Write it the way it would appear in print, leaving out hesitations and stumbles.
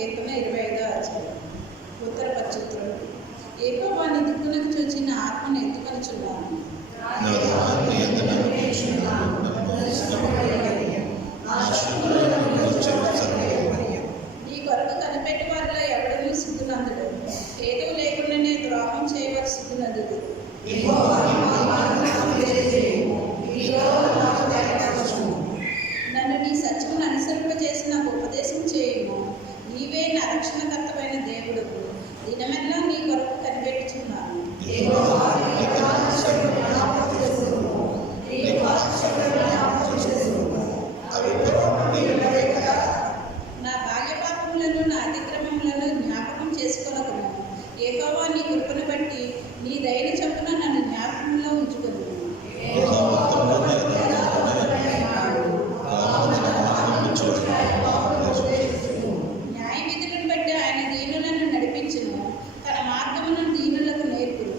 కీర్తన 25వ అధ్యాయం. ఉత్తర ప్రత్యుత్తరం. యెహోవా నీ దిక్కునకు చూచి నా ఆత్మను ఎత్తుకొనుచున్నాను. నీ కొరకు కనిపెట్టి వారిలో ఎవడనూ సిగ్గునందుడు, ఏదో లేకుండానే ద్రోహం చేయవారు సిగ్గునందుడు. నన్ను నీ సత్యమును అనుసరింపజేసి నాకు ఉపదేశం చేయుము. నీవే నా రక్షణకర్తమైన దేవుడు. దినమెల్లా నీ కొరకు కనిపెట్టుచున్నాను. నా బాల్యపాపములను నా అతిక్రమములను జ్ఞాపకం చేసుకొనకుము. యెహోవా నీ కృపను బట్టి నీ దయని చొప్పున నన్ను జ్ఞాపకంలో ఉంచుకొనుము. న్యాయ విధులను బట్టి ఆయన దీనులను నడిపించును, తన మార్గమును దీనులకు నేర్పును.